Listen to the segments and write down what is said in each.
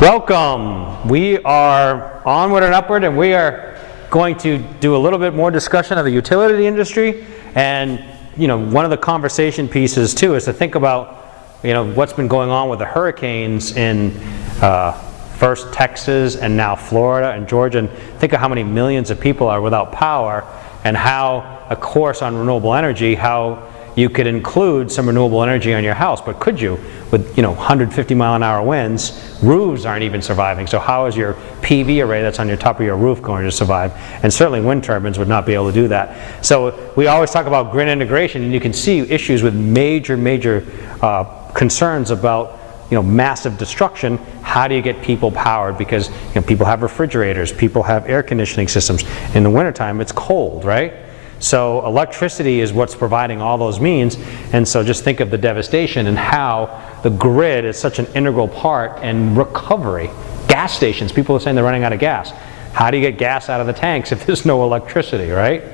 Welcome. We are onward and upward, and we are going to do a little bit more discussion of the utility industry. And one of the conversation pieces too is to think about what's been going on with the hurricanes in first Texas and now Florida and Georgia, and think of how many millions of people are without power, and how a course on renewable energy, how you could include some renewable energy on your house, but could you? With 150-mile-an-hour winds, roofs aren't even surviving. So how is your PV array that's on your top of your roof going to survive? And certainly wind turbines would not be able to do that. So we always talk about grid integration, and you can see issues with major concerns about massive destruction. How do you get people powered? Because people have refrigerators, people have air conditioning systems. In the wintertime, it's cold, right? So electricity is what's providing all those means, and so just think of the devastation and how the grid is such an integral part in recovery. Gas stations, people are saying they're running out of gas. How do you get gas out of the tanks if there's no electricity, right?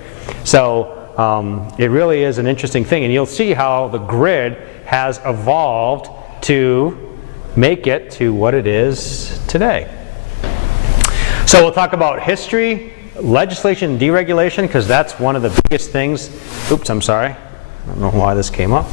So it really is an interesting thing, and you'll see how the grid has evolved to make it to what it is today. So we'll talk about history, legislation and deregulation, because that's one of the biggest things. Oops, I'm sorry. I don't know why this came up.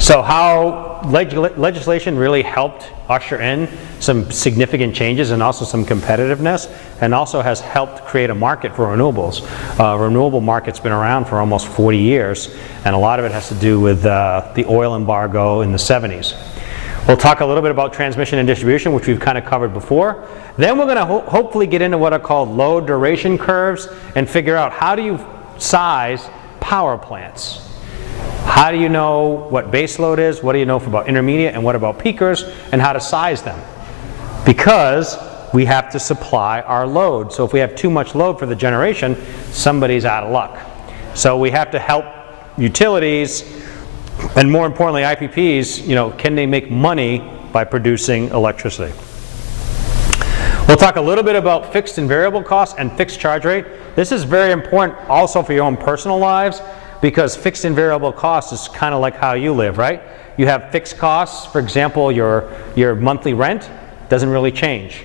So how legislation really helped usher in some significant changes and also some competitiveness, and also has helped create a market for renewables. Renewable market's been around for almost 40 years, and a lot of it has to do with the oil embargo in the 70s. We'll talk a little bit about transmission and distribution, which we've kind of covered before. Then we're going to hopefully get into what are called load duration curves and figure out how do you size power plants. How do you know what base load is? What do you know about intermediate, and what about peakers, and how to size them? Because we have to supply our load. So if we have too much load for the generation, somebody's out of luck. So we have to help utilities, and more importantly IPPs, can they make money by producing electricity? We'll talk a little bit about fixed and variable costs and fixed charge rate. This is very important also for your own personal lives, because fixed and variable costs is kind of like how you live, right? You have fixed costs, for example, your monthly rent doesn't really change.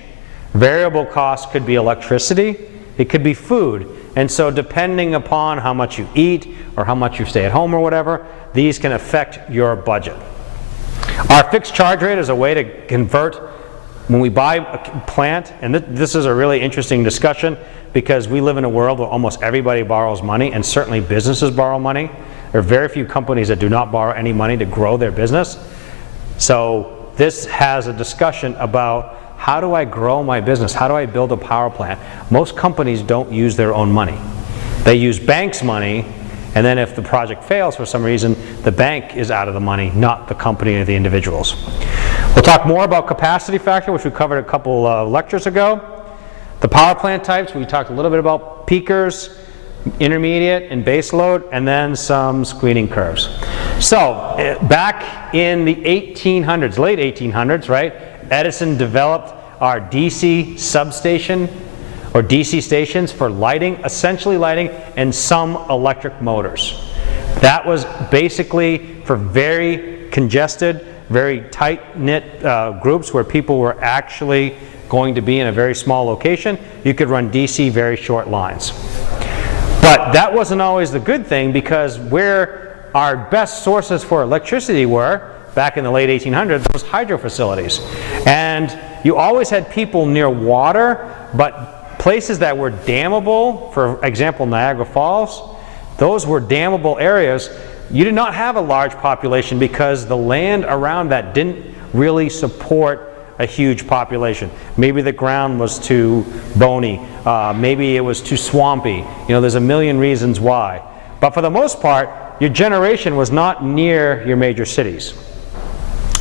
Variable costs could be electricity, it could be food. And so depending upon how much you eat or how much you stay at home or whatever, these can affect your budget. Our fixed charge rate is a way to convert when we buy a plant, and this is a really interesting discussion, because we live in a world where almost everybody borrows money, and certainly businesses borrow money. There are very few companies that do not borrow any money to grow their business. So this has a discussion about, how do I grow my business? How do I build a power plant? Most companies don't use their own money. They use banks' money, and then if the project fails for some reason, the bank is out of the money, not the company or the individuals. We'll talk more about capacity factor, which we covered a couple lectures ago. The power plant types, we talked a little bit about peakers, intermediate, and base load, and then some screening curves. So back in the 1800s, late 1800s, right, Edison developed our DC substation, or DC stations, for lighting, essentially lighting, and some electric motors. That was basically for very congested, very tight-knit groups where people were actually going to be in a very small location. You could run DC very short lines. But that wasn't always the good thing, because where our best sources for electricity were back in the late 1800s was hydro facilities. And you always had people near water, but places that were dammable, for example Niagara Falls, those were dammable areas. You did not have a large population because the land around that didn't really support a huge population. Maybe the ground was too bony, maybe it was too swampy. There's a million reasons why. But for the most part, your generation was not near your major cities.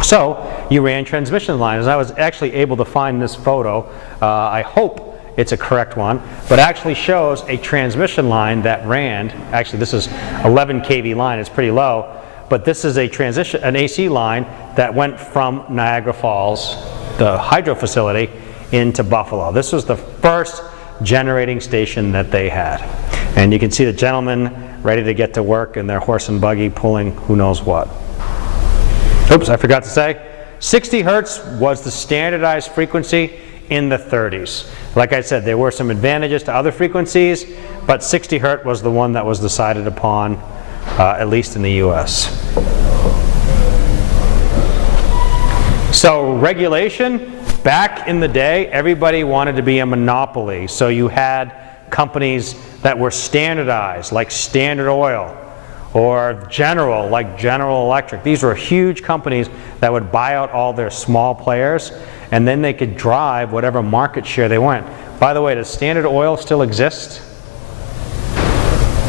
So you ran transmission lines. I was actually able to find this photo. I hope it's a correct one, but actually shows a transmission line that ran, actually this is 11 kV line, it's pretty low, but this is an AC line that went from Niagara Falls, the hydro facility, into Buffalo. This was the first generating station that they had. And you can see the gentleman ready to get to work in their horse and buggy pulling who knows what. Oops, I forgot to say, 60 hertz was the standardized frequency in the 30s. Like I said, there were some advantages to other frequencies, but 60 hertz was the one that was decided upon, at least in the US. So regulation, back in the day, everybody wanted to be a monopoly. So you had companies that were standardized, like Standard Oil, or General, like General Electric. These were huge companies that would buy out all their small players, and then they could drive whatever market share they want. By the way, does Standard Oil still exist?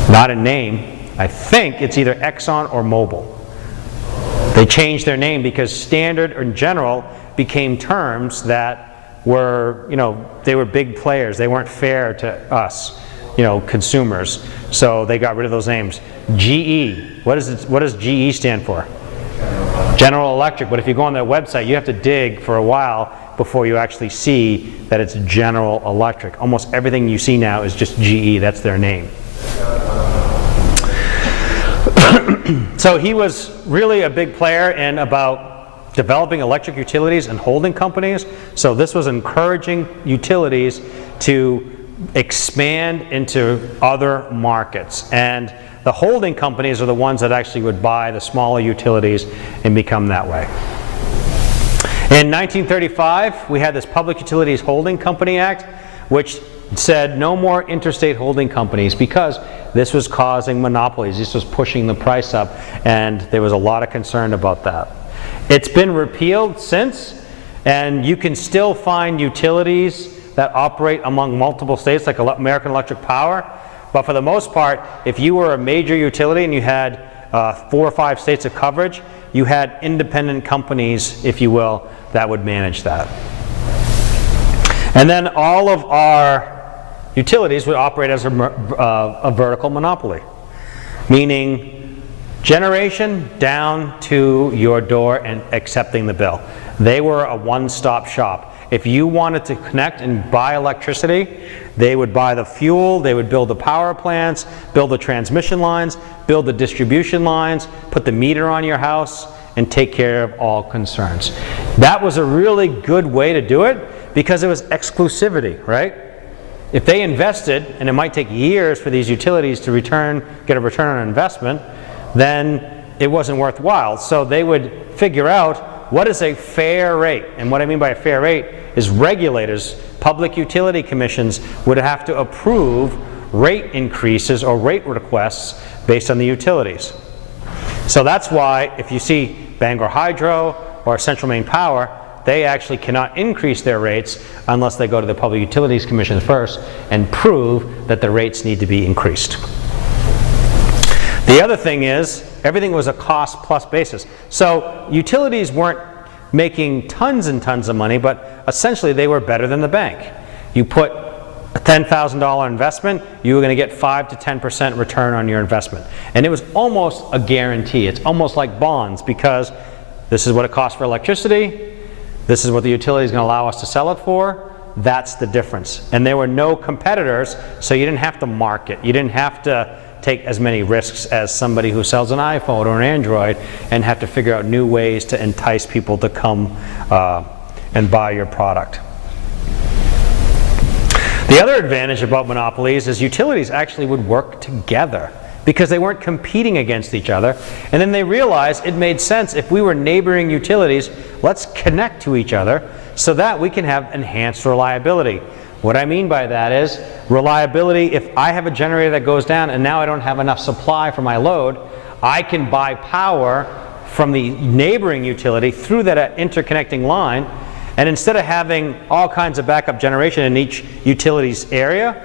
Not in name. I think it's either Exxon or Mobil. They changed their name because Standard and General became terms that were, they were big players. They weren't fair to us, consumers. So they got rid of those names. GE, what does GE stand for? General Electric, but if you go on their website, you have to dig for a while before you actually see that it's General Electric. Almost everything you see now is just GE, that's their name. So he was really a big player in about developing electric utilities and holding companies. So this was encouraging utilities to expand into other markets. And the holding companies are the ones that actually would buy the smaller utilities and become that way. In 1935, we had this Public Utilities Holding Company Act, which said no more interstate holding companies because this was causing monopolies. This was pushing the price up, and there was a lot of concern about that. It's been repealed since, and you can still find utilities that operate among multiple states, like American Electric Power. But for the most part, if you were a major utility and you had 4 or 5 states of coverage, you had independent companies, if you will, that would manage that. And then all of our utilities would operate as a vertical monopoly, meaning generation down to your door and accepting the bill. They were a one-stop shop. If you wanted to connect and buy electricity, they would buy the fuel, they would build the power plants, build the transmission lines, build the distribution lines, put the meter on your house, and take care of all concerns. That was a really good way to do it because it was exclusivity, right? If they invested, and it might take years for these utilities to get a return on investment, then it wasn't worthwhile. So they would figure out what is a fair rate. And what I mean by a fair rate is regulators, public utility commissions, would have to approve rate increases or rate requests based on the utilities. So that's why if you see Bangor Hydro or Central Maine Power, they actually cannot increase their rates unless they go to the Public Utilities Commission first and prove that the rates need to be increased. The other thing is, everything was a cost plus basis. So utilities weren't making tons and tons of money, but essentially they were better than the bank. You put a $10,000 investment, you were going to get 5 to 10% return on your investment. And it was almost a guarantee. It's almost like bonds because this is what it costs for electricity, this is what the utility is going to allow us to sell it for. That's the difference. And there were no competitors, so you didn't have to market. You didn't have to take as many risks as somebody who sells an iPhone or an Android and have to figure out new ways to entice people to come and buy your product. The other advantage about monopolies is utilities actually would work together because they weren't competing against each other. And then they realized it made sense if we were neighboring utilities, let's connect to each other so that we can have enhanced reliability. What I mean by that is reliability. If I have a generator that goes down and now I don't have enough supply for my load, I can buy power from the neighboring utility through that interconnecting line, and instead of having all kinds of backup generation in each utility's area,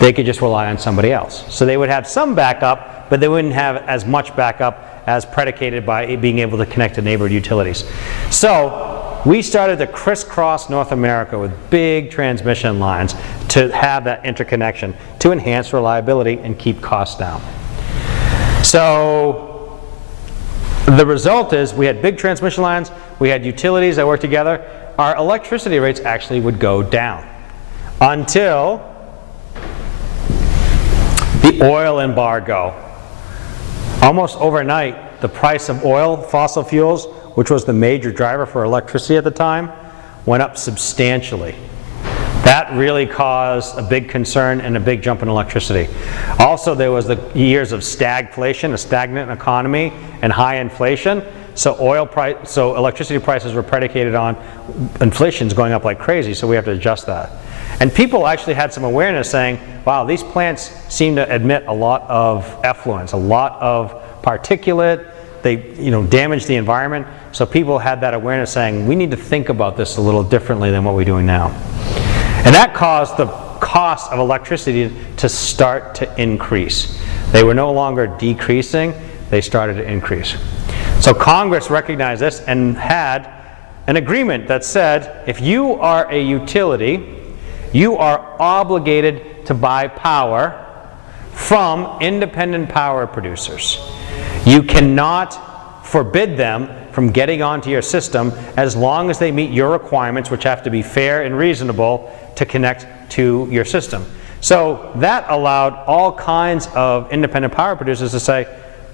they could just rely on somebody else. So they would have some backup, but they wouldn't have as much backup as predicated by being able to connect to neighboring utilities. So we started to crisscross North America with big transmission lines to have that interconnection to enhance reliability and keep costs down. So the result is we had big transmission lines, we had utilities that worked together. Our electricity rates actually would go down until the oil embargo. Almost overnight, the price of oil, fossil fuels, which was the major driver for electricity at the time, went up substantially. That really caused a big concern and a big jump in electricity. Also, there was the years of stagflation, a stagnant economy, and high inflation. So electricity prices were predicated on inflation's going up like crazy, so we have to adjust that. And people actually had some awareness saying, wow, these plants seem to emit a lot of effluents, a lot of particulate, they damage the environment. So people had that awareness saying, we need to think about this a little differently than what we're doing now. And that caused the cost of electricity to start to increase. They were no longer decreasing, they started to increase. So Congress recognized this and had an agreement that said, if you are a utility, you are obligated to buy power from independent power producers. You cannot forbid them from getting onto your system as long as they meet your requirements, which have to be fair and reasonable to connect to your system. So that allowed all kinds of independent power producers to say,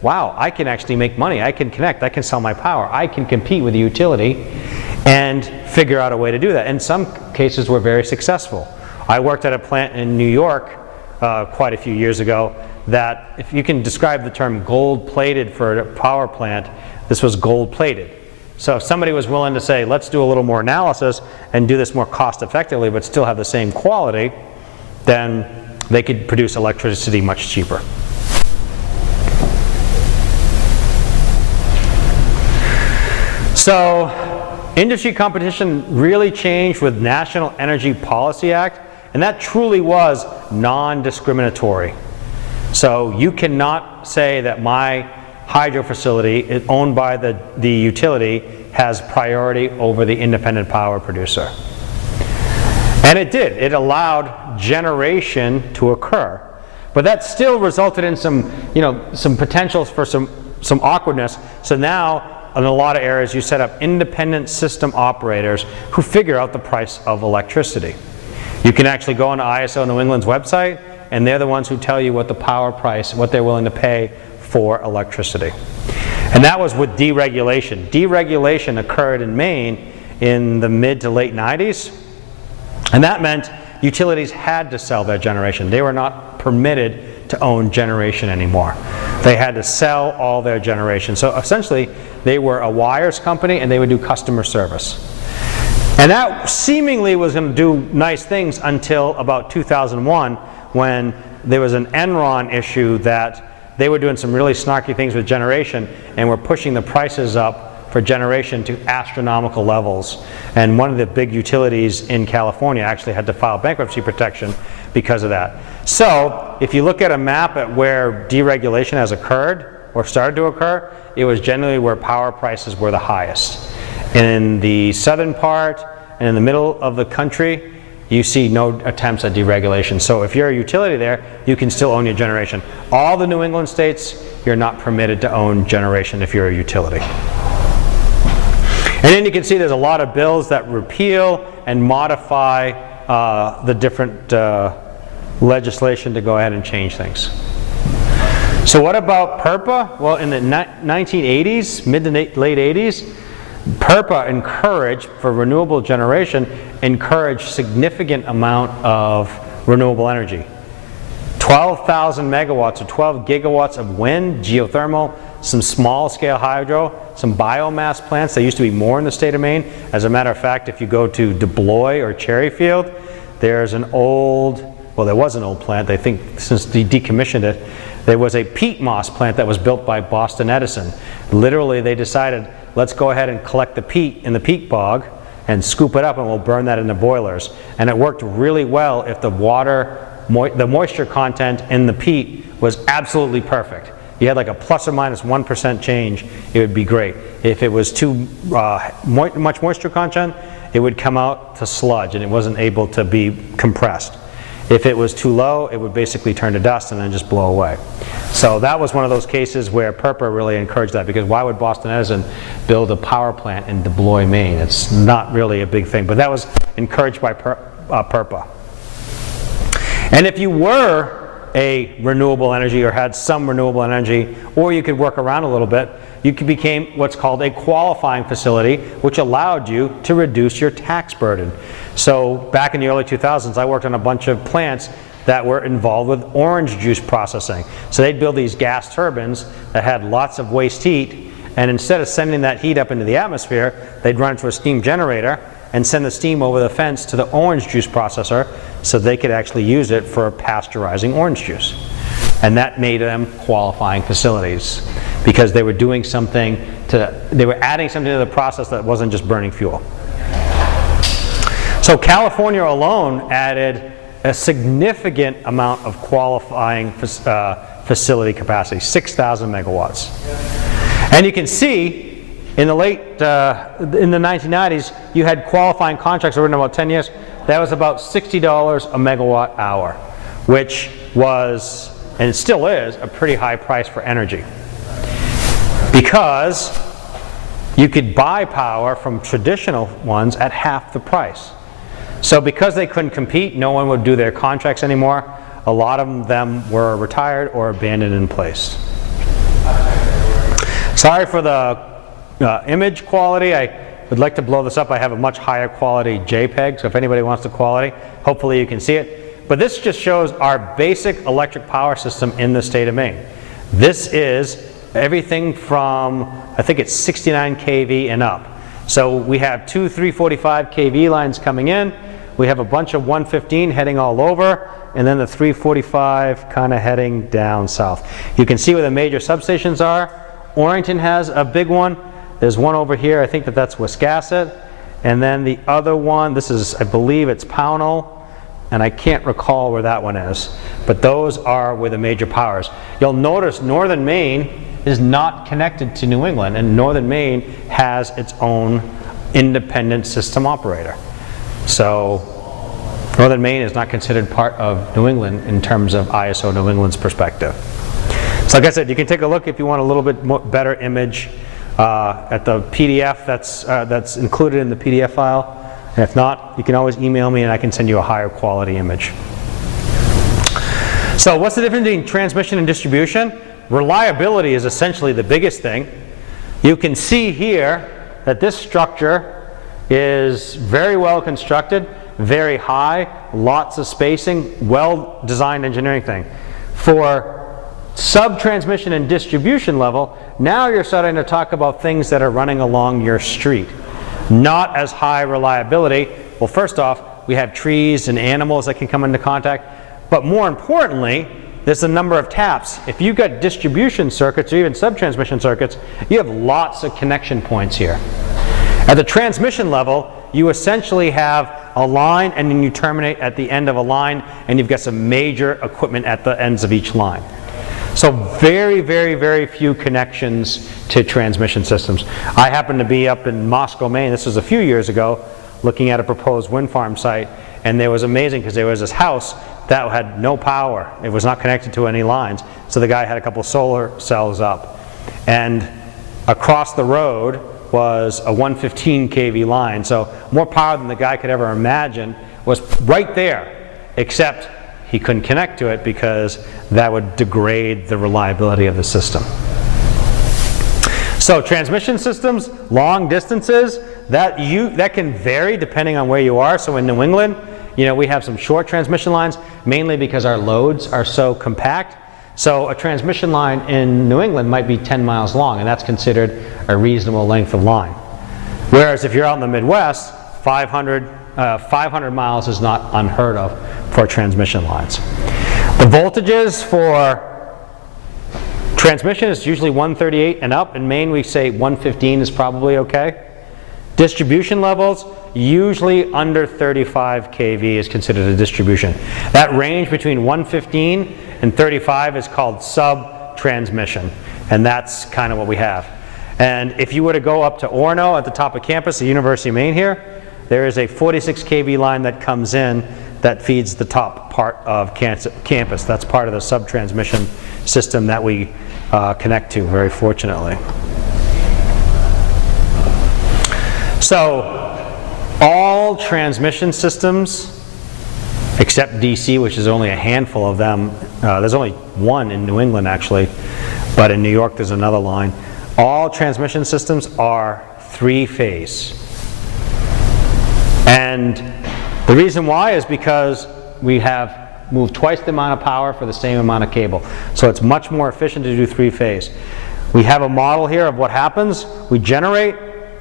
wow, I can actually make money, I can connect, I can sell my power, I can compete with the utility and figure out a way to do that. In some cases we're very successful. I worked at a plant in New York quite a few years ago that, if you can describe the term gold-plated for a power plant, this was gold-plated. So if somebody was willing to say, let's do a little more analysis and do this more cost-effectively but still have the same quality, then they could produce electricity much cheaper. So industry competition really changed with National Energy Policy Act, and that truly was non-discriminatory. So you cannot say that my hydro facility owned by the utility has priority over the independent power producer. And it did. It allowed generation to occur. But that still resulted in some potentials for some awkwardness. So now, in a lot of areas, you set up independent system operators who figure out the price of electricity. You can actually go on to ISO New England's website, and they're the ones who tell you what the power price, what they're willing to pay for electricity. And that was with deregulation. Deregulation occurred in Maine in the mid to late 90s, and that meant utilities had to sell their generation. They were not permitted to own generation anymore. They had to sell all their generation. So essentially, they were a wires company and they would do customer service. And that seemingly was going to do nice things until about 2001, when there was an Enron issue that they were doing some really snarky things with generation and were pushing the prices up for generation to astronomical levels. And one of the big utilities in California actually had to file bankruptcy protection because of that. So if you look at a map at where deregulation has occurred or started to occur, it was generally where power prices were the highest. In the southern part and in the middle of the country, you see no attempts at deregulation. So if you're a utility there, you can still own your generation. All the New England states, you're not permitted to own generation if you're a utility. And then you can see there's a lot of bills that repeal and modify the different legislation to go ahead and change things. So what about PURPA? Well, in the 1980s, mid to late 80s, PURPA encouraged, for renewable generation, encouraged significant amount of renewable energy. 12,000 megawatts or 12 gigawatts of wind, geothermal, some small-scale hydro, some biomass plants. There used to be more in the state of Maine. As a matter of fact, if you go to DeBlois or Cherryfield, there's an old, well, there was an old plant, I think since they decommissioned it, there was a peat moss plant that was built by Boston Edison. Literally, they decided, let's go ahead and collect the peat in the peat bog and scoop it up, and we'll burn that in the boilers. And it worked really well if the water, the moisture content in the peat was absolutely perfect. You had like a plus or minus 1% change, it would be great. If it was too much moisture content, it would come out to sludge and it wasn't able to be compressed. If it was too low, it would basically turn to dust and then just blow away. So that was one of those cases where PURPA really encouraged that, because why would Boston Edison build a power plant in DeBlois, Maine? It's not really a big thing, but that was encouraged by PURPA. And if you were a renewable energy or had some renewable energy, or you could work around a little bit, you became what's called a qualifying facility, which allowed you to reduce your tax burden. So back in the early 2000s, I worked on a bunch of plants that were involved with orange juice processing. So they'd build these gas turbines that had lots of waste heat, and instead of sending that heat up into the atmosphere, they'd run it to a steam generator and send the steam over the fence to the orange juice processor so they could actually use it for pasteurizing orange juice. And that made them qualifying facilities because they were doing something they were adding something to the process that wasn't just burning fuel. So California alone added a significant amount of qualifying facility capacity, 6,000 megawatts. And you can see in the in the 1990s, you had qualifying contracts over in about 10 years. That was about $60 a megawatt hour, which was, and it still is, a pretty high price for energy. Because you could buy power from traditional ones at half the price. So because they couldn't compete, no one would do their contracts anymore. A lot of them were retired or abandoned in place. Sorry for the image quality. I would like to blow this up. I have a much higher quality JPEG, so if anybody wants the quality, hopefully you can see it. But this just shows our basic electric power system in the state of Maine. This is everything from, I think it's 69 kV and up. So we have two 345 kV lines coming in. We have a bunch of 115 heading all over, and then the 345 kind of heading down south. You can see where the major substations are. Orrington has a big one. There's one over here. I think that's Wiscasset. And then the other one, this is, I believe it's Pownell, and I can't recall where that one is. But those are where the major powers. You'll notice northern Maine is not connected to New England, and northern Maine has its own independent system operator. So northern Maine is not considered part of New England in terms of ISO New England's perspective. So like I said, you can take a look if you want a little bit more, better image at the PDF that's included in the PDF file. And if not, you can always email me and I can send you a higher quality image. So what's the difference between transmission and distribution? Reliability is essentially the biggest thing. You can see here that this structure is very well constructed, very high, lots of spacing, well designed engineering thing. For sub-transmission and distribution level, now you're starting to talk about things that are running along your street. Not as high reliability. Well, first off, we have trees and animals that can come into contact, but more importantly, there's the number of taps. If you've got distribution circuits or even sub-transmission circuits, you have lots of connection points here. At the transmission level, you essentially have a line and then you terminate at the end of a line and you've got some major equipment at the ends of each line. So very, very, very few connections to transmission systems. I happened to be up in Moscow, Maine, this was a few years ago, looking at a proposed wind farm site, and it was amazing because there was this house that had no power. It was not connected to any lines. So the guy had a couple solar cells up. And across the road was a 115 kV line. So more power than the guy could ever imagine was right there, except he couldn't connect to it because that would degrade the reliability of the system. So transmission systems, long distances, that can vary depending on where you are. So in New England, we have some short transmission lines, mainly because our loads are so compact. So a transmission line in New England might be 10 miles long, and that's considered a reasonable length of line. Whereas if you're out in the Midwest, 500 miles is not unheard of for transmission lines. The voltages for transmission is usually 138 and up. In Maine, we say 115 is probably okay. Distribution levels, usually under 35 kV is considered a distribution. That range between 115 and 35 is called sub-transmission, and that's kind of what we have. And if you were to go up to Orono at the top of campus, the University of Maine here, there is a 46 kV line that comes in that feeds the top part of campus. That's part of the sub-transmission system that we connect to, very fortunately. So all transmission systems, except DC, which is only a handful of them, there's only one in New England actually, but in New York there's another line. All transmission systems are three-phase. And the reason why is because we have moved twice the amount of power for the same amount of cable. So it's much more efficient to do three-phase. We have a model here of what happens. We generate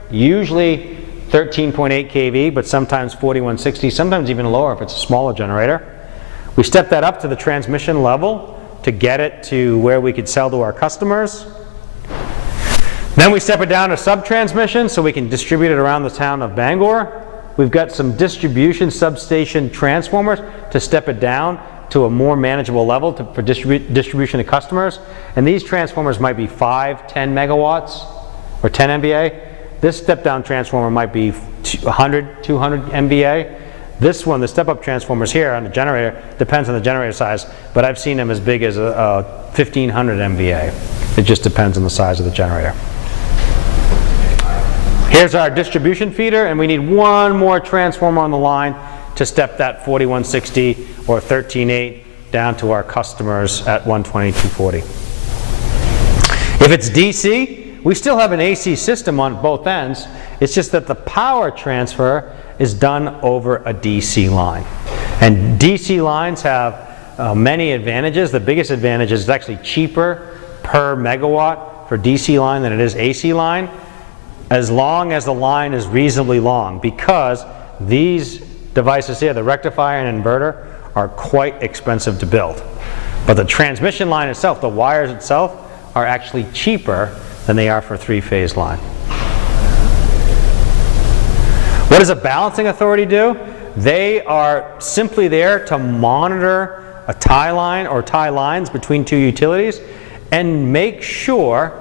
usually 13.8 kV, but sometimes 4160, sometimes even lower if it's a smaller generator. We step that up to the transmission level to get it to where we could sell to our customers. Then we step it down to sub-transmission so we can distribute it around the town of Bangor. We've got some distribution substation transformers to step it down to a more manageable level for distribution to customers. And these transformers might be 5, 10 megawatts or 10 MVA. This step-down transformer might be 100, 200 MVA. This one, the step-up transformers here on the generator, depends on the generator size, but I've seen them as big as 1,500 MVA. It just depends on the size of the generator. Here's our distribution feeder, and we need one more transformer on the line to step that 4160 or 13.8 down to our customers at 120, 240. If it's DC, we still have an AC system on both ends. It's just that the power transfer is done over a DC line. And DC lines have many advantages. The biggest advantage is it's actually cheaper per megawatt for DC line than it is AC line, as long as the line is reasonably long, because these devices here, the rectifier and inverter, are quite expensive to build. But the transmission line itself, the wires itself, are actually cheaper than they are for a three-phase line. What does a balancing authority do? They are simply there to monitor a tie line or tie lines between two utilities and make sure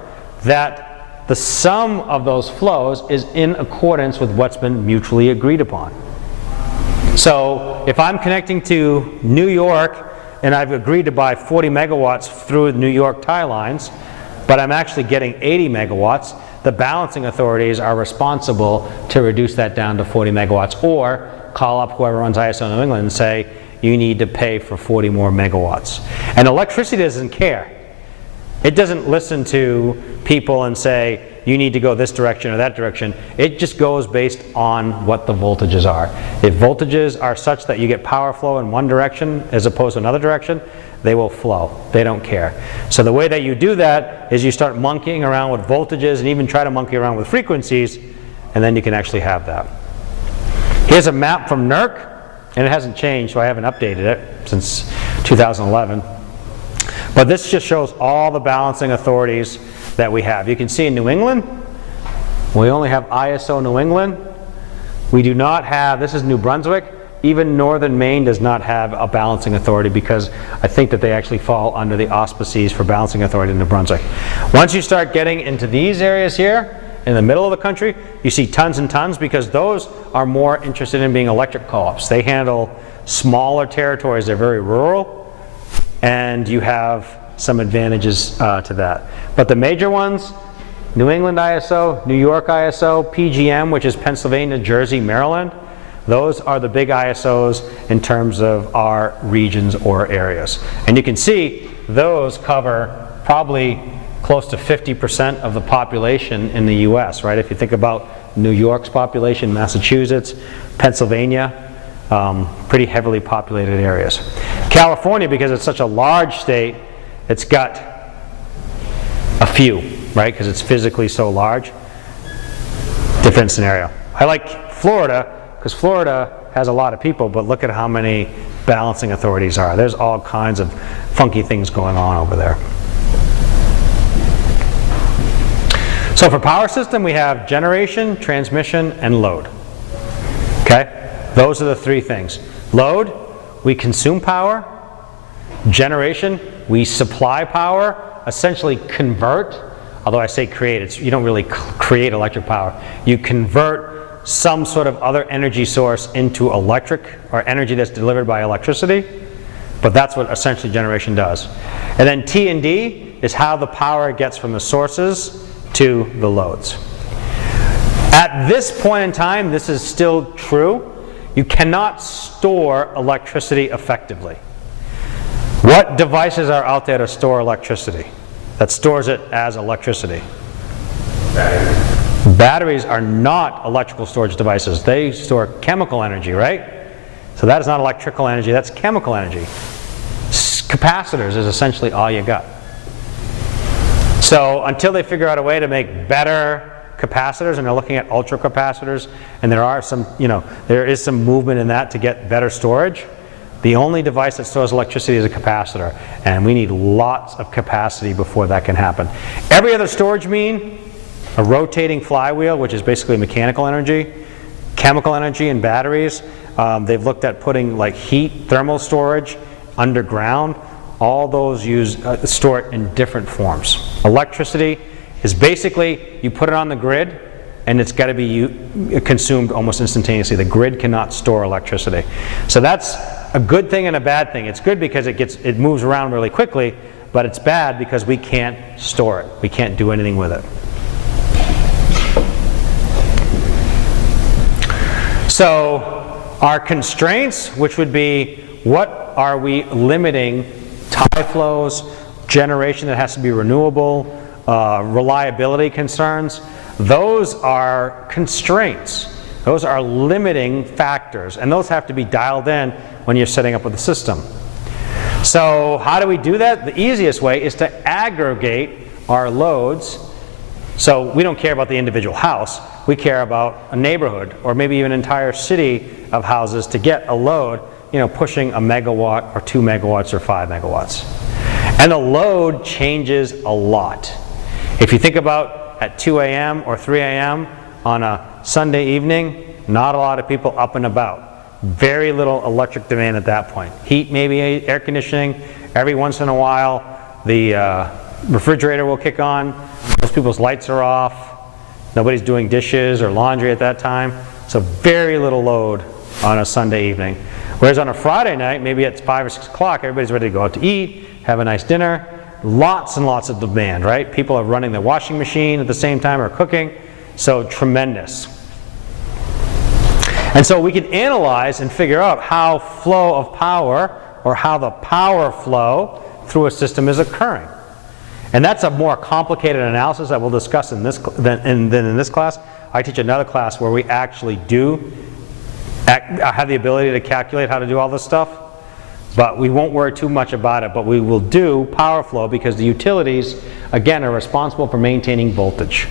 that the sum of those flows is in accordance with what's been mutually agreed upon. So if I'm connecting to New York and I've agreed to buy 40 megawatts through New York tie lines, but I'm actually getting 80 megawatts, the balancing authorities are responsible to reduce that down to 40 megawatts, or call up whoever runs ISO New England and say, you need to pay for 40 more megawatts. And electricity doesn't care. It doesn't listen to people and say, you need to go this direction or that direction. It just goes based on what the voltages are. If voltages are such that you get power flow in one direction as opposed to another direction, they will flow. They don't care. So the way that you do that is you start monkeying around with voltages and even try to monkey around with frequencies, and then you can actually have that. Here's a map from NERC, and it hasn't changed, so I haven't updated it since 2011. But this just shows all the balancing authorities that we have. You can see in New England, we only have ISO New England. We do not have, this is New Brunswick, even Northern Maine does not have a balancing authority, because I think that they actually fall under the auspices for balancing authority in New Brunswick. Once you start getting into these areas here, in the middle of the country, you see tons and tons, because those are more interested in being electric co-ops. They handle smaller territories, they're very rural, and you have some advantages to that. But the major ones, New England ISO, New York ISO, PGM, which is Pennsylvania, Jersey, Maryland, those are the big ISOs in terms of our regions or areas. And you can see those cover probably close to 50% of the population in the US, right? If you think about New York's population, Massachusetts, Pennsylvania, pretty heavily populated areas. California, because it's such a large state, it's got a few, right? Because it's physically so large. Different scenario. I like Florida, because Florida has a lot of people, but look at how many balancing authorities are. There's all kinds of funky things going on over there. So for power system, we have generation, transmission, and load. Okay? Those are the three things. Load, we consume power. Generation, we supply power, essentially convert, although I say create, you don't really create electric power. You convert some sort of other energy source into electric, or energy that's delivered by electricity, but that's what essentially generation does. And then T&D is how the power gets from the sources to the loads. At this point in time, this is still true. You cannot store electricity effectively. What devices are out there to store electricity, that stores it as electricity? Batteries are not electrical storage devices. They store chemical energy, right? So that is not electrical energy, that's chemical energy. Capacitors is essentially all you got. So until they figure out a way to make better capacitors, and they're looking at ultra capacitors, and there are some, there is some movement in that to get better storage, the only device that stores electricity is a capacitor, and we need lots of capacity before that can happen. Every other storage mean, a rotating flywheel, which is basically mechanical energy, chemical energy in batteries. They've looked at putting like heat, thermal storage underground. All those store it in different forms. Electricity is basically, you put it on the grid and it's got to be consumed almost instantaneously. The grid cannot store electricity. So that's a good thing and a bad thing. It's good because it moves around really quickly, but it's bad because we can't store it. We can't do anything with it. So our constraints, which would be what are we limiting tie flows, generation that has to be renewable, reliability concerns, those are constraints. Those are limiting factors, and those have to be dialed in when you're setting up with the system. So how do we do that? The easiest way is to aggregate our loads. So we don't care about the individual house. We care about a neighborhood or maybe even an entire city of houses to get a load, pushing a megawatt or 2 megawatts or 5 megawatts. And the load changes a lot. If you think about at 2 a.m. or 3 a.m. on a Sunday evening, not a lot of people up and about. Very little electric demand at that point. Heat, maybe air conditioning. Every once in a while, the refrigerator will kick on. Most people's lights are off. Nobody's doing dishes or laundry at that time. So very little load on a Sunday evening. Whereas on a Friday night, maybe it's 5 or 6 o'clock, everybody's ready to go out to eat, have a nice dinner. Lots and lots of demand, right? People are running the washing machine at the same time or cooking. So tremendous. And so we can analyze and figure out how flow of power, or how the power flow through a system is occurring. And that's a more complicated analysis that we'll discuss in this than in this class. I teach another class where we actually have the ability to calculate how to do all this stuff, but we won't worry too much about it. But we will do power flow because the utilities, again, are responsible for maintaining voltage.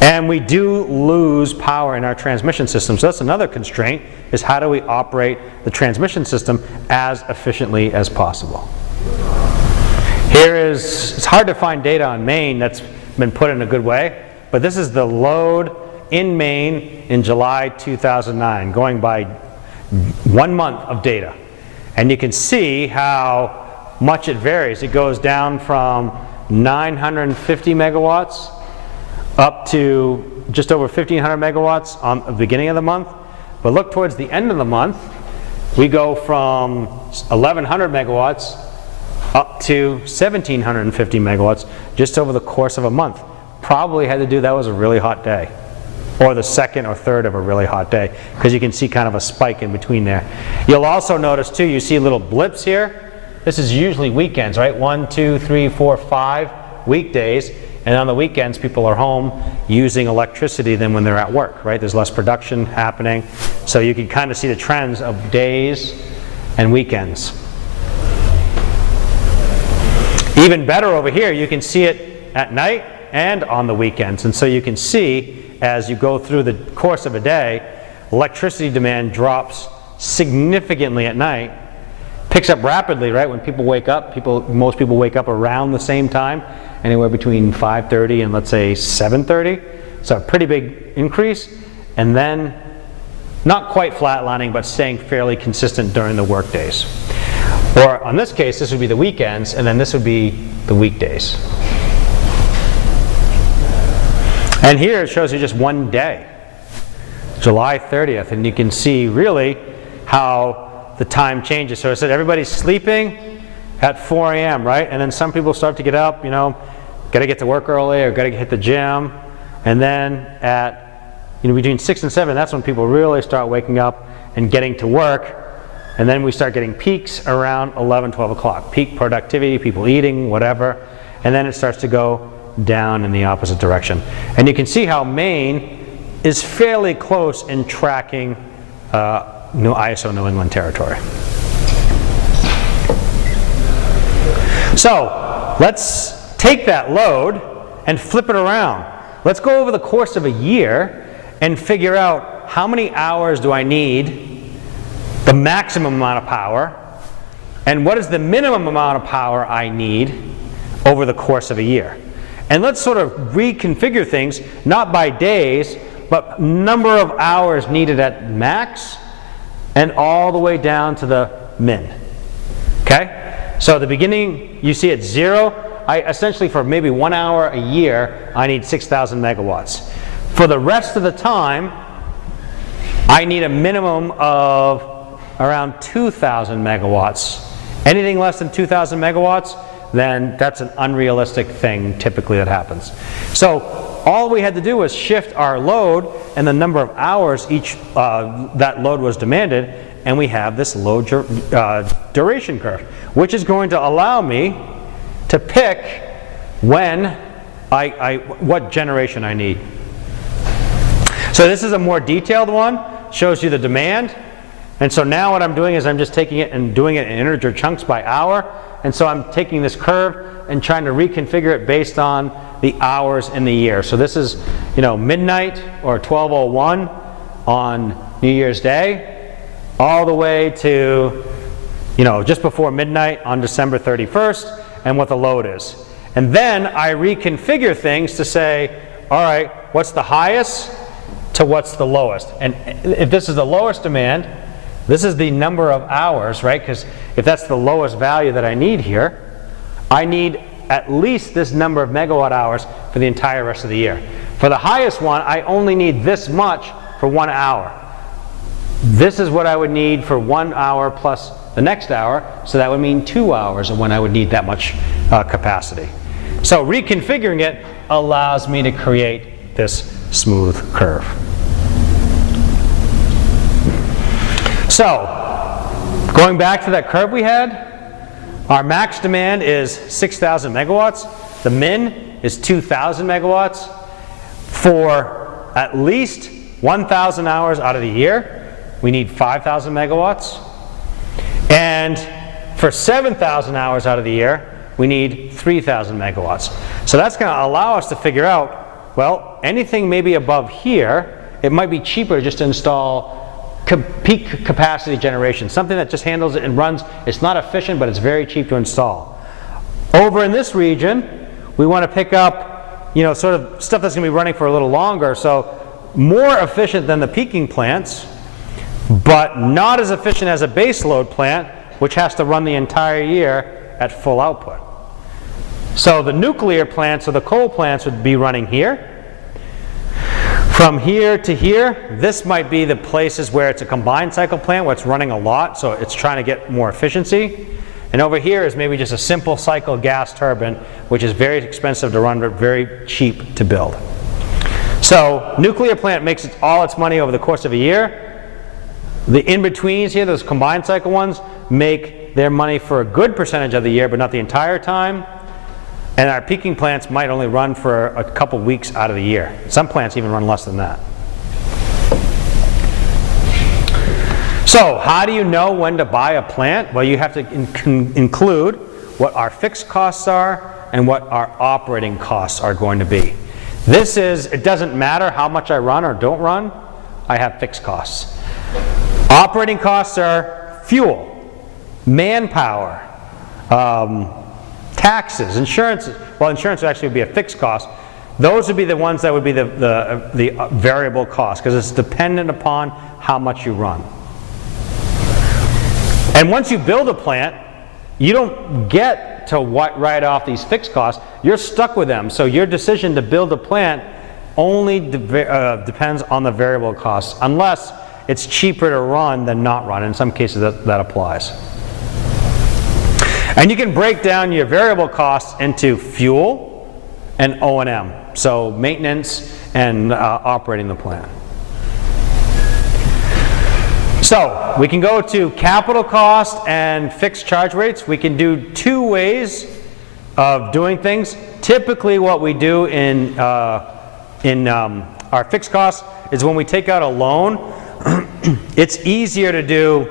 And we do lose power in our transmission system. So that's another constraint, is how do we operate the transmission system as efficiently as possible. It's hard to find data on Maine that's been put in a good way, but this is the load in Maine in July 2009, going by 1 month of data. And you can see how much it varies. It goes down from 950 megawatts up to just over 1,500 megawatts on the beginning of the month. But look towards the end of the month, we go from 1,100 megawatts up to 1,750 megawatts just over the course of a month. Probably had to do, that was a really hot day, or the second or third of a really hot day, because you can see kind of a spike in between there. You'll also notice too, you see little blips here. This is usually weekends, right? 1, 2, 3, 4, 5 weekdays, and on the weekends people are home using electricity than when they're at work, right? There's less production happening, so you can kind of see the trends of days and weekends. Even better over here, you can see it at night and on the weekends. And so you can see, as you go through the course of a day, electricity demand drops significantly at night, picks up rapidly, right? When people wake up, most people wake up around the same time, anywhere between 5:30 and let's say 7:30. So a pretty big increase. And then not quite flatlining, but staying fairly consistent during the work days. Or on this case, this would be the weekends, and then this would be the weekdays. And here it shows you just one day, July 30th, and you can see really how the time changes. So it said everybody's sleeping at 4 a.m., right? And then some people start to get up, got to get to work early or got to hit the gym. And then at, between 6 and 7, that's when people really start waking up and getting to work. And then we start getting peaks around 11, 12 o'clock. Peak productivity, people eating, whatever. And then it starts to go down in the opposite direction. And you can see how Maine is fairly close in tracking ISO New England territory. So let's take that load and flip it around. Let's go over the course of a year and figure out how many hours do I need, the maximum amount of power, and what is the minimum amount of power I need over the course of a year. And let's sort of reconfigure things, not by days, but number of hours needed at max and all the way down to the min. Okay? So at the beginning, you see at 0, I essentially for maybe 1 hour a year, I need 6,000 megawatts. For the rest of the time, I need a minimum of around 2,000 megawatts. Anything less than 2,000 megawatts, then that's an unrealistic thing typically that happens. So all we had to do was shift our load and the number of hours each that load was demanded, and we have this load duration curve, which is going to allow me to pick when what generation I need. So this is a more detailed one, shows you the demand. And so now what I'm doing is I'm just taking it and doing it in integer chunks by hour. And so I'm taking this curve and trying to reconfigure it based on the hours in the year. So this is, midnight or 12:01 on New Year's Day, all the way to, just before midnight on December 31st, and what the load is. And then I reconfigure things to say, all right, what's the highest to what's the lowest? And if this is the lowest demand, this is the number of hours, right? Because if that's the lowest value that I need here, I need at least this number of megawatt hours for the entire rest of the year. For the highest one, I only need this much for 1 hour. This is what I would need for 1 hour plus the next hour, so that would mean 2 hours of when I would need that much capacity. So reconfiguring it allows me to create this smooth curve. So, going back to that curve we had, our max demand is 6,000 megawatts. The min is 2,000 megawatts. For at least 1,000 hours out of the year, we need 5,000 megawatts. And for 7,000 hours out of the year, we need 3,000 megawatts. So that's going to allow us to figure out, well, anything maybe above here, it might be cheaper just to install peak capacity generation, something that just handles it and runs. It's not efficient, but it's very cheap to install. Over in this region, we want to pick up, sort of stuff that's going to be running for a little longer, so more efficient than the peaking plants, but not as efficient as a base load plant, which has to run the entire year at full output. So the nuclear plants or the coal plants would be running here. From here to here, this might be the places where it's a combined cycle plant where it's running a lot, so it's trying to get more efficiency. And over here is maybe just a simple cycle gas turbine, which is very expensive to run but very cheap to build. So nuclear plant makes all its money over the course of a year. The in-betweens here, those combined cycle ones, make their money for a good percentage of the year, but not the entire time. And our peaking plants might only run for a couple weeks out of the year. Some plants even run less than that. So how do you know when to buy a plant? Well, you have to include what our fixed costs are and what our operating costs are going to be. It doesn't matter how much I run or don't run, I have fixed costs. Operating costs are fuel, manpower, taxes, insurance. Well, insurance would actually be a fixed cost. Those would be the ones that would be the variable cost, because it's dependent upon how much you run. And once you build a plant, you don't get to write off these fixed costs. You're stuck with them. So your decision to build a plant only depends on the variable costs, unless it's cheaper to run than not run. In some cases, that applies. And you can break down your variable costs into fuel and O&M, so maintenance and operating the plant. So we can go to capital cost and fixed charge rates. We can do two ways of doing things. Typically what we do in our fixed costs is when we take out a loan, it's easier to do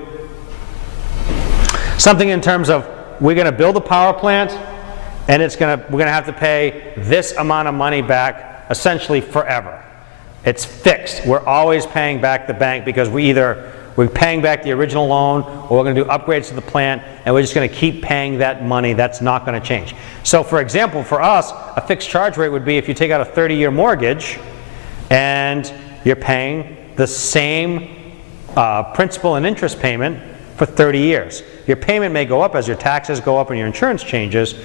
something in terms of we're going to build a power plant and we're going to have to pay this amount of money back essentially forever. It's fixed. We're always paying back the bank because we're paying back the original loan, or we're going to do upgrades to the plant, and we're just going to keep paying that money. That's not going to change. So for example, for us, a fixed charge rate would be if you take out a 30-year mortgage and you're paying the same principal and interest payment for 30 years. Your payment may go up as your taxes go up and your insurance changes,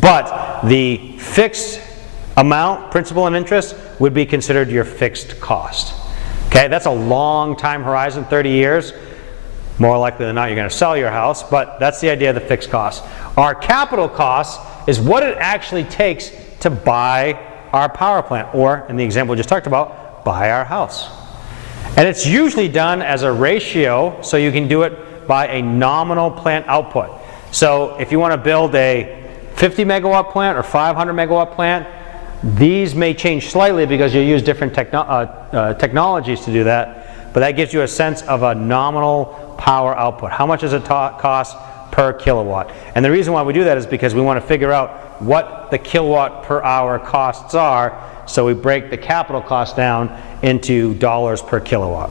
but the fixed amount, principal and interest, would be considered your fixed cost. Okay, that's a long time horizon, 30 years. More likely than not, you're going to sell your house, but that's the idea of the fixed cost. Our capital cost is what it actually takes to buy our power plant, or in the example we just talked about, buy our house. And it's usually done as a ratio, so you can do it by a nominal plant output. So if you want to build a 50 megawatt plant or 500 megawatt plant, these may change slightly because you use different technologies to do that, but that gives you a sense of a nominal power output. How much does it cost per kilowatt? And the reason why we do that is because we want to figure out what the kilowatt per hour costs are, so we break the capital cost down into dollars per kilowatt.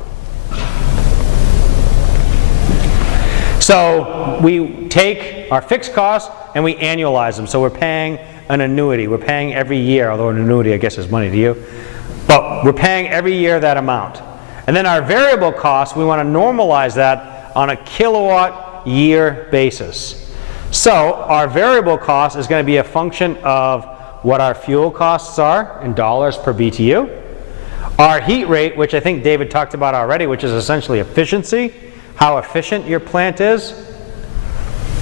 So we take our fixed costs and we annualize them. So we're paying an annuity. We're paying every year, although an annuity I guess is money to you. But we're paying every year that amount. And then our variable costs, we want to normalize that on a kilowatt year basis. So our variable cost is going to be a function of what our fuel costs are in dollars per BTU. Our heat rate, which I think David talked about already, which is essentially efficiency, how efficient your plant is.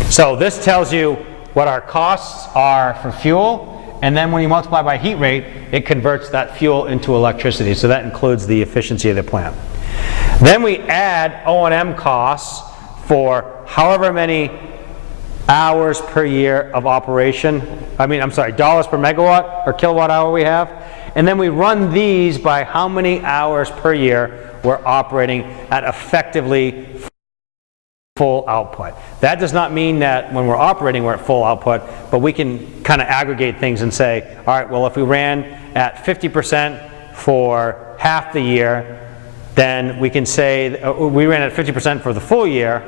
So this tells you what our costs are for fuel, and then when you multiply by heat rate, it converts that fuel into electricity. So that includes the efficiency of the plant. Then we add O&M costs for however many hours per year of operation, dollars per megawatt or kilowatt hour we have. And then we run these by how many hours per year we're operating at effectively full output. That does not mean that when we're operating we're at full output, but we can kind of aggregate things and say, all right, well if we ran at 50% for half the year, then we can say we ran at 50% for the full year,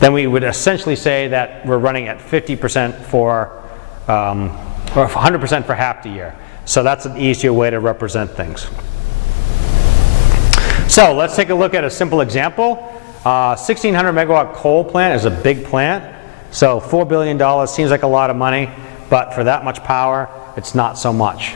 then we would essentially say that we're running at 50% or 100% for half the year. So that's an easier way to represent things. So let's take a look at a simple example. 1,600 megawatt coal plant is a big plant. So $4 billion seems like a lot of money, but for that much power, it's not so much.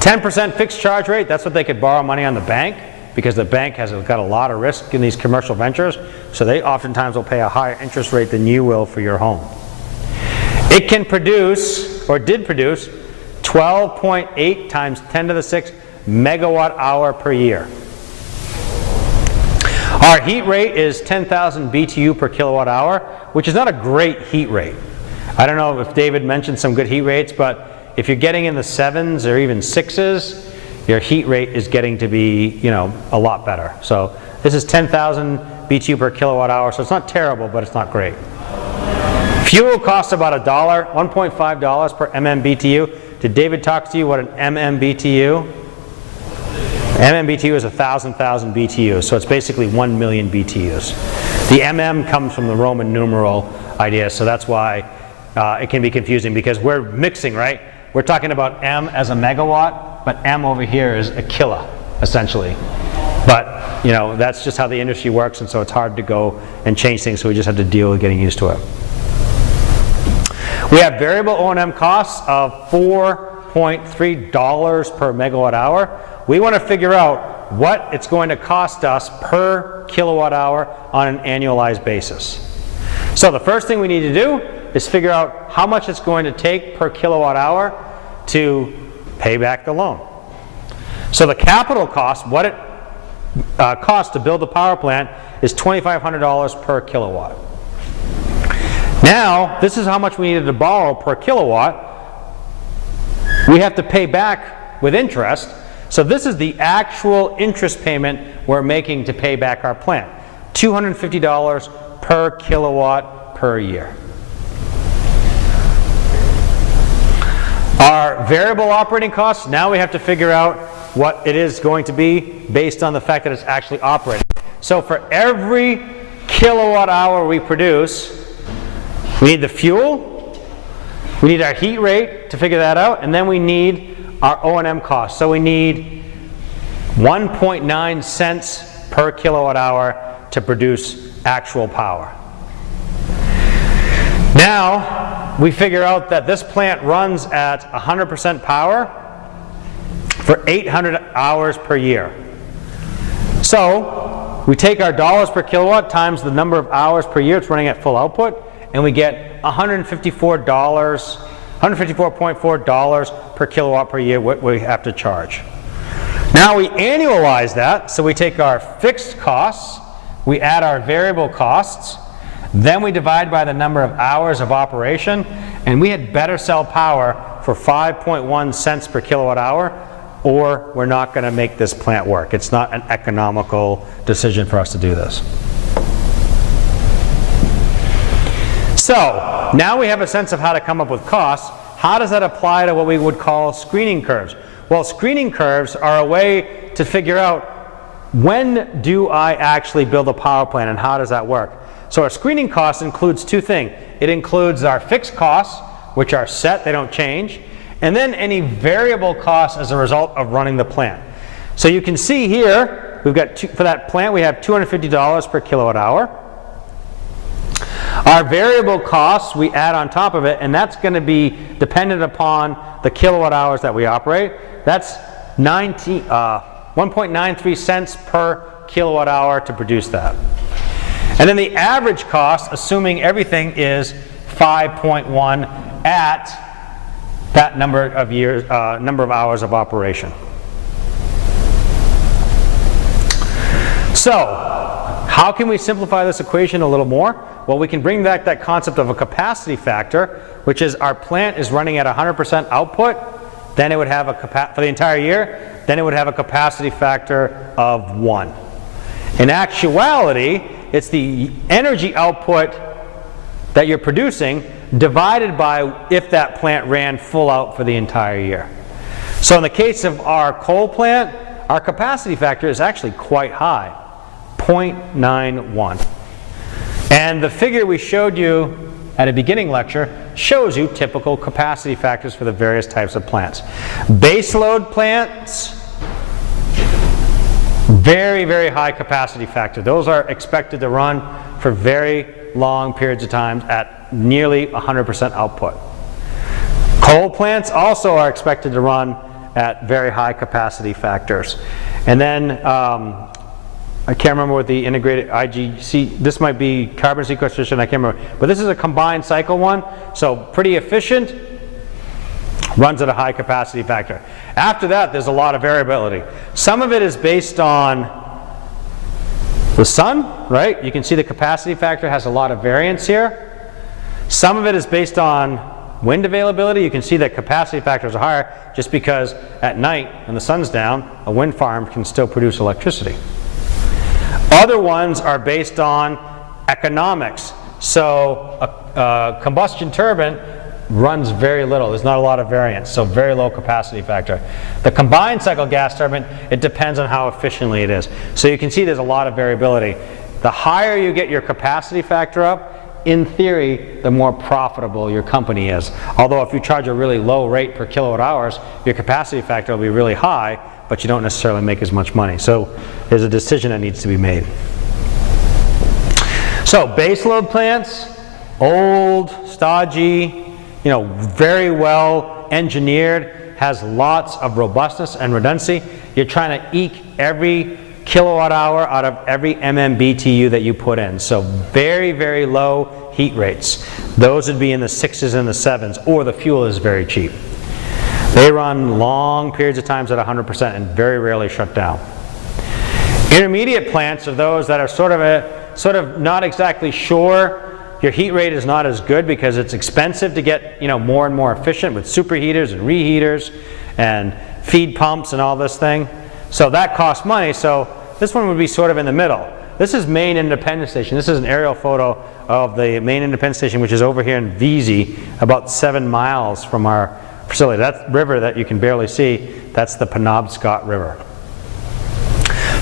10% fixed charge rate, that's what they could borrow money on the bank, because the bank has got a lot of risk in these commercial ventures, so they oftentimes will pay a higher interest rate than you will for your home. It can produce, or did produce, 12.8 times 10 to the 6 megawatt hour per year. Our heat rate is 10,000 BTU per kilowatt hour, which is not a great heat rate. I don't know if David mentioned some good heat rates, but if you're getting in the 7s or even 6s, your heat rate is getting to be, a lot better. So this is 10,000 BTU per kilowatt hour, so it's not terrible, but it's not great. Fuel costs about $1, $1.5 per MMBTU. Did David talk to you what an MMBTU? MMBTU is 1,000 BTUs, so it's basically 1 million BTUs. The MM comes from the Roman numeral idea, so that's why it can be confusing, because we're mixing, right? We're talking about M as a megawatt, but M over here is a kilo, essentially. But, that's just how the industry works, and so it's hard to go and change things, so we just have to deal with getting used to it. We have variable O&M costs of $4.3 per megawatt hour. We want to figure out what it's going to cost us per kilowatt hour on an annualized basis. So the first thing we need to do is figure out how much it's going to take per kilowatt hour to pay back the loan. So the capital cost, what it costs to build a power plant, is $2,500 per kilowatt. Now, this is how much we needed to borrow per kilowatt. We have to pay back with interest. So this is the actual interest payment we're making to pay back our plant. $250 per kilowatt per year. Our variable operating costs, now we have to figure out what it is going to be based on the fact that it's actually operating. So for every kilowatt hour we produce, we need the fuel, we need our heat rate to figure that out, and then we need our O&M costs. So we need 1.9 cents per kilowatt hour to produce actual power. Now, we figure out that this plant runs at 100% power for 800 hours per year. So, we take our dollars per kilowatt times the number of hours per year it's running at full output, and we get $154.4 per kilowatt per year what we have to charge. Now we annualize that, so we take our fixed costs, we add our variable costs, then we divide by the number of hours of operation, and we had better sell power for 5.1 cents per kilowatt hour, or we're not going to make this plant work. It's not an economical decision for us to do this. So, now we have a sense of how to come up with costs. How does that apply to what we would call screening curves? Well, screening curves are a way to figure out when do I actually build a power plant and how does that work? So our screening cost includes two things. It includes our fixed costs, which are set, they don't change, and then any variable costs as a result of running the plant. So you can see here, we've got for that plant we have $250 per kilowatt hour. Our variable costs we add on top of it, and that's going to be dependent upon the kilowatt hours that we operate. That's 1.93 cents per kilowatt hour to produce that. And then the average cost, assuming everything is 5.1 at that number of years, number of hours of operation. So, how can we simplify this equation a little more? Well, we can bring back that concept of a capacity factor, which is our plant is running at 100% output, then it would have a for the entire year, then it would have a capacity factor of 1. In actuality, it's the energy output that you're producing divided by if that plant ran full out for the entire year. So in the case of our coal plant, our capacity factor is actually quite high, 0.91. And the figure we showed you at a beginning lecture shows you typical capacity factors for the various types of plants. Baseload plants, very, very high capacity factor. Those are expected to run for very long periods of time at nearly 100% output. Coal plants also are expected to run at very high capacity factors. And then I can't remember what the integrated IGC, this might be carbon sequestration, I can't remember. But this is a combined cycle one, so pretty efficient, runs at a high capacity factor. After that, there's a lot of variability. Some of it is based on the sun, right? You can see the capacity factor has a lot of variance here. Some of it is based on wind availability. You can see that capacity factors are higher just because at night, when the sun's down, a wind farm can still produce electricity. Other ones are based on economics. So a combustion turbine runs very little. There's not a lot of variance, so very low capacity factor. The combined cycle gas turbine, it depends on how efficiently it is. So you can see there's a lot of variability. The higher you get your capacity factor up, in theory, the more profitable your company is. Although if you charge a really low rate per kilowatt hours, your capacity factor will be really high, but you don't necessarily make as much money. So there's a decision that needs to be made. So baseload plants, old, stodgy, very well engineered, has lots of robustness and redundancy. You're trying to eke every kilowatt hour out of every MMBTU that you put in. So very, very low heat rates. Those would be in the 6s and the 7s, or the fuel is very cheap. They run long periods of times at 100% and very rarely shut down. Intermediate plants are those that are sort of not exactly sure, your heat rate is not as good because it's expensive to get, more and more efficient with superheaters and reheaters and feed pumps and all this thing. So that costs money. So this one would be sort of in the middle. This is Maine Independence Station. This is an aerial photo of the Maine Independence Station, which is over here in Veazey, about 7 miles from our facility. That river that you can barely see, that's the Penobscot River.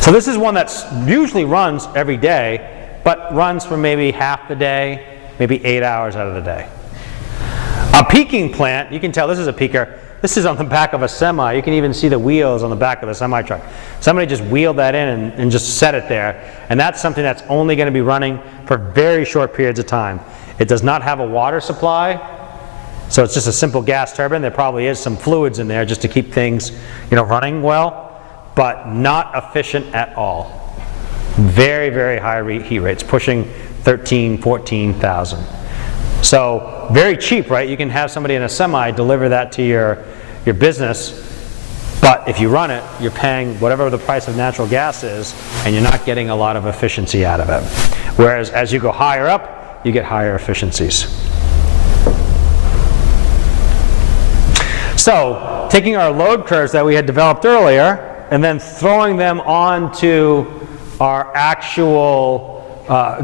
So this is one that usually runs every day, but runs for maybe half the day, maybe 8 hours out of the day. A peaking plant, you can tell this is a peaker. This is on the back of a semi. You can even see the wheels on the back of the semi truck. Somebody just wheeled that in and just set it there. And that's something that's only going to be running for very short periods of time. It does not have a water supply, so it's just a simple gas turbine. There probably is some fluids in there just to keep things, running well, but not efficient at all. Very, very high heat rates, pushing 13, 14,000. So very cheap, right? You can have somebody in a semi deliver that to your business, but if you run it, you're paying whatever the price of natural gas is, and you're not getting a lot of efficiency out of it. Whereas as you go higher up, you get higher efficiencies. So taking our load curves that we had developed earlier and then throwing them onto our actual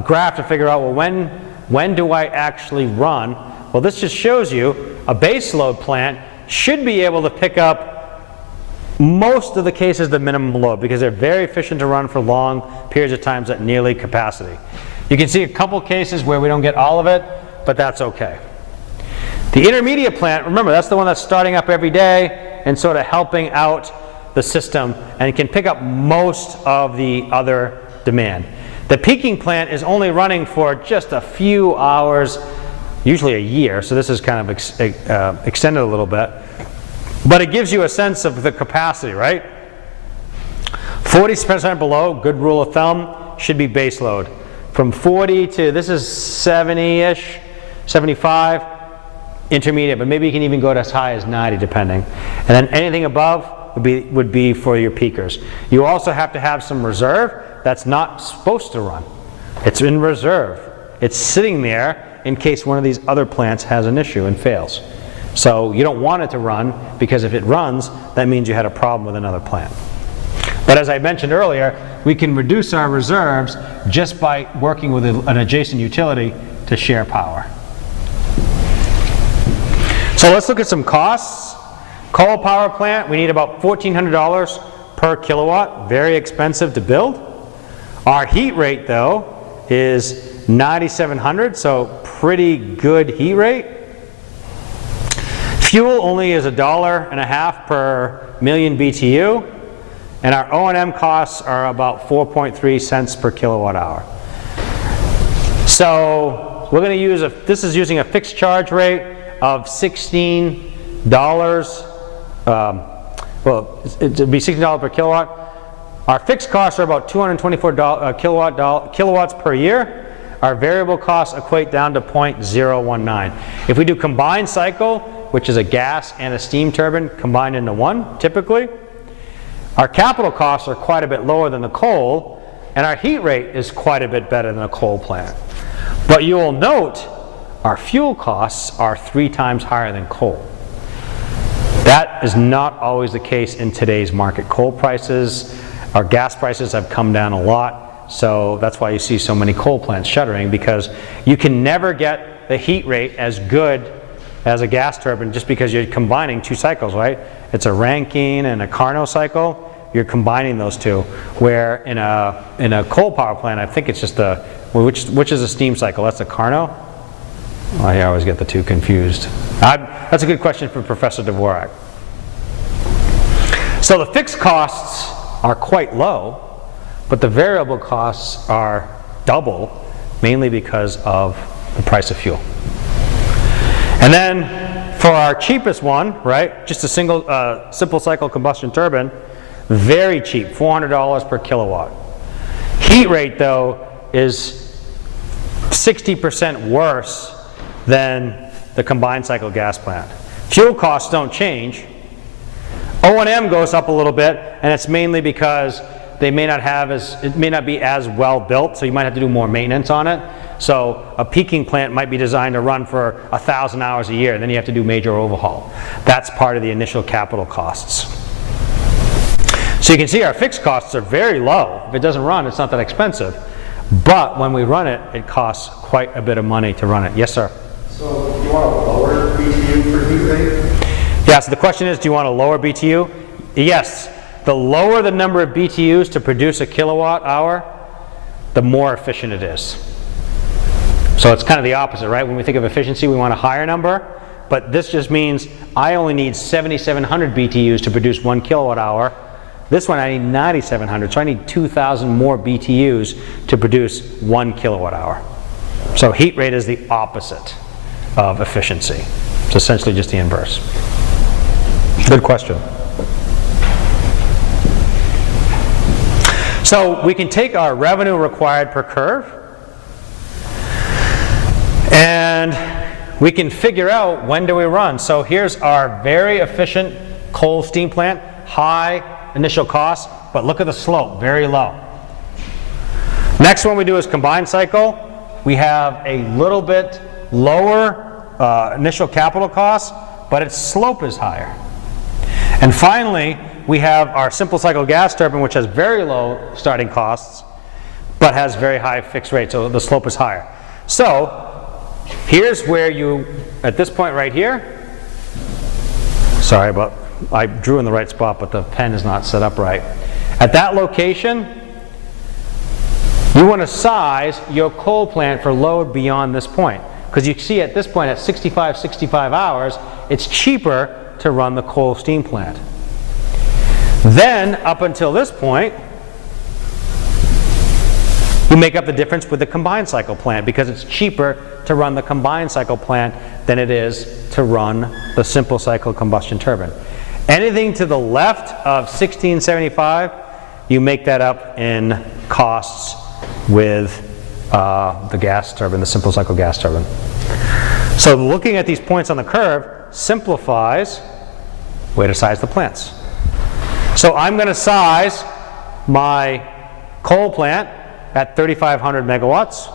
graph to figure out, well, when do I actually run? Well, this just shows you a base load plant should be able to pick up most of the cases the minimum load because they're very efficient to run for long periods of times at nearly capacity. You can see a couple cases where we don't get all of it, but that's okay. The intermediate plant, remember, that's the one that's starting up every day and sort of helping out the system and can pick up most of the other demand. The peaking plant is only running for just a few hours, usually a year, so this is kind of extended a little bit. But it gives you a sense of the capacity, right? 40% below, good rule of thumb, should be base load. From 40 to, this is 70-ish, 75, intermediate, but maybe you can even go to as high as 90 depending. And then anything above would be for your peakers. You also have to have some reserve. That's not supposed to run. It's in reserve. It's sitting there in case one of these other plants has an issue and fails. So you don't want it to run because if it runs, that means you had a problem with another plant. But as I mentioned earlier, we can reduce our reserves just by working with an adjacent utility to share power. So let's look at some costs. Coal power plant, we need about $1,400 per kilowatt. Very expensive to build. Our heat rate, though, is 9,700, so pretty good heat rate. Fuel only is $1.50 per million BTU, and our O&M costs are about 4.3 cents per kilowatt hour. So we're going to use this is using a fixed charge rate of $16. Well, it would be $16 per kilowatt. Our fixed costs are about 224 kilowatts per year. Our variable costs equate down to 0.019. If we do combined cycle, which is a gas and a steam turbine combined into one, typically, our capital costs are quite a bit lower than the coal, and our heat rate is quite a bit better than a coal plant. But you will note our fuel costs are 3 times higher than coal. That is not always the case in today's market. Coal prices, our gas prices have come down a lot, so that's why you see so many coal plants shuttering, because you can never get the heat rate as good as a gas turbine just because you're combining 2 cycles, right? It's a Rankine and a Carnot cycle. You're combining those two, where in a coal power plant, I think it's just which is a steam cycle? That's a Carnot? I always get the two confused. That's a good question for Professor Dvorak. So the fixed costs are quite low, but the variable costs are double, mainly because of the price of fuel. And then for our cheapest one, right, just a simple cycle combustion turbine, very cheap, $400 per kilowatt. Heat rate, though, is 60% worse than the combined cycle gas plant. Fuel costs don't change. O&M goes up a little bit, and it's mainly because it may not be as well built, so you might have to do more maintenance on it. So a peaking plant might be designed to run for 1,000 hours a year, and then you have to do major overhaul. That's part of the initial capital costs. So you can see our fixed costs are very low. If it doesn't run, it's not that expensive. But when we run it, it costs quite a bit of money to run it. Yes, sir? So do you want a lower BTU for heat rate? Yeah, so the question is, do you want a lower BTU? Yes. The lower the number of BTUs to produce a kilowatt hour, the more efficient it is. So it's kind of the opposite, right? When we think of efficiency, we want a higher number. But this just means I only need 7,700 BTUs to produce 1 kilowatt hour. This one I need 9,700, so I need 2,000 more BTUs to produce 1 kilowatt hour. So heat rate is the opposite of efficiency. It's essentially just the inverse. Good question. So we can take our revenue required per curve and we can figure out when do we run. So here's our very efficient coal steam plant, high initial cost, but look at the slope, very low. Next one we do is combined cycle. We have a little bit lower initial capital cost, but its slope is higher. And finally, we have our simple cycle gas turbine, which has very low starting costs, but has very high fixed rate, so the slope is higher. So here's where you, at this point right here, sorry, but I drew in the right spot, but the pen is not set up right. At that location, you want to size your coal plant for load beyond this point. Because you see at this point, at 65 hours, it's cheaper to run the coal steam plant. Then, up until this point, you make up the difference with the combined cycle plant because it's cheaper to run the combined cycle plant than it is to run the simple cycle combustion turbine. Anything to the left of 1675, you make that up in costs with the gas turbine, the simple cycle gas turbine. So looking at these points on the curve simplifies way to size the plants. So I'm going to size my coal plant at 3,500 megawatts.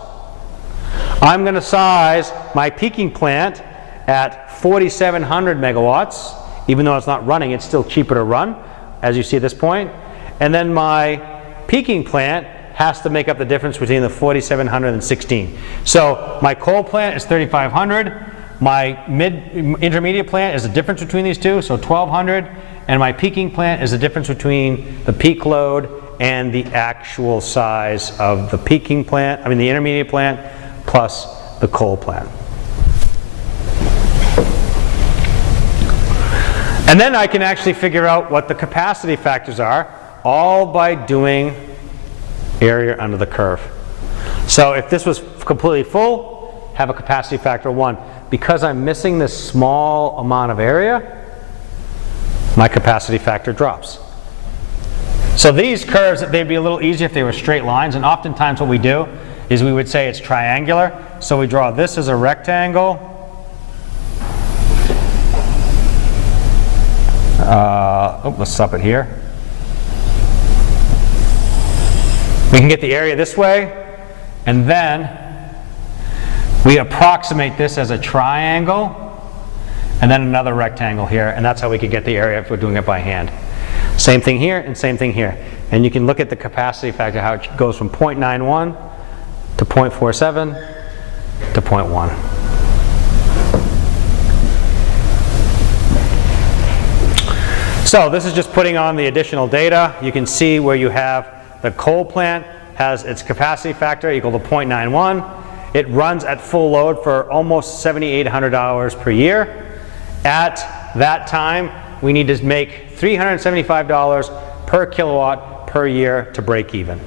I'm going to size my peaking plant at 4,700 megawatts. Even though it's not running, it's still cheaper to run, as you see at this point. And then my peaking plant has to make up the difference between the 4,700 and 16. So my coal plant is 3,500. My intermediate plant is the difference between these two, so 1,200. And my peaking plant is the difference between the peak load and the actual size of the peaking plant, I mean the intermediate plant, plus the coal plant. And then I can actually figure out what the capacity factors are, all by doing area under the curve. So if this was completely full, have a capacity factor of 1. Because I'm missing this small amount of area, my capacity factor drops. So these curves, they'd be a little easier if they were straight lines, and oftentimes what we do is we would say it's triangular. So we draw this as a rectangle. Let's stop it here. We can get the area this way, and then we approximate this as a triangle, and then another rectangle here, and that's how we could get the area if we're doing it by hand. Same thing here, and same thing here. And you can look at the capacity factor, how it goes from 0.91 to 0.47 to 0.1. So this is just putting on the additional data. You can see where you have the coal plant has its capacity factor equal to 0.91. It runs at full load for almost 7,800 hours per year. At that time, we need to make $375 per kilowatt per year to break even.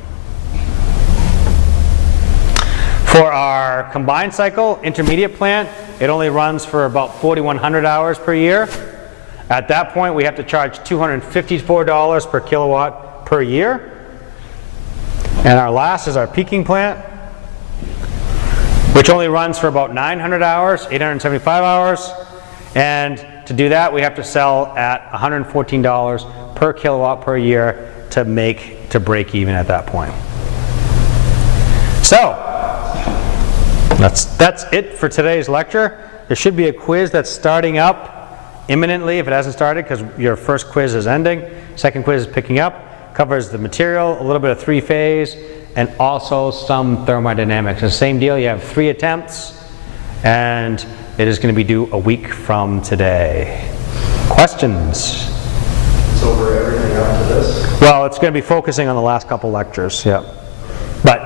For our combined cycle intermediate plant, it only runs for about 4,100 hours per year. At that point, we have to charge $254 per kilowatt per year. And our last is our peaking plant, which only runs for about 900 hours, 875 hours. And to do that, we have to sell at $114 per kilowatt per year to break even at that point. So, That's it for today's lecture. There should be a quiz that's starting up imminently if it hasn't started, because your first quiz is ending. Second quiz is picking up. Covers the material, a little bit of three-phase, and also some thermodynamics. The same deal, you have 3 attempts, and it is going to be due a week from today. Questions? It's over everything after this. Well, it's going to be focusing on the last couple lectures, yeah. But,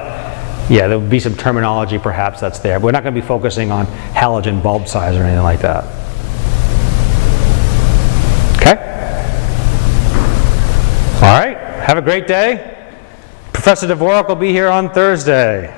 yeah, there will be some terminology perhaps that's there. But we're not going to be focusing on halogen bulb size or anything like that. Okay? All right. Have a great day. Professor Dvorak will be here on Thursday.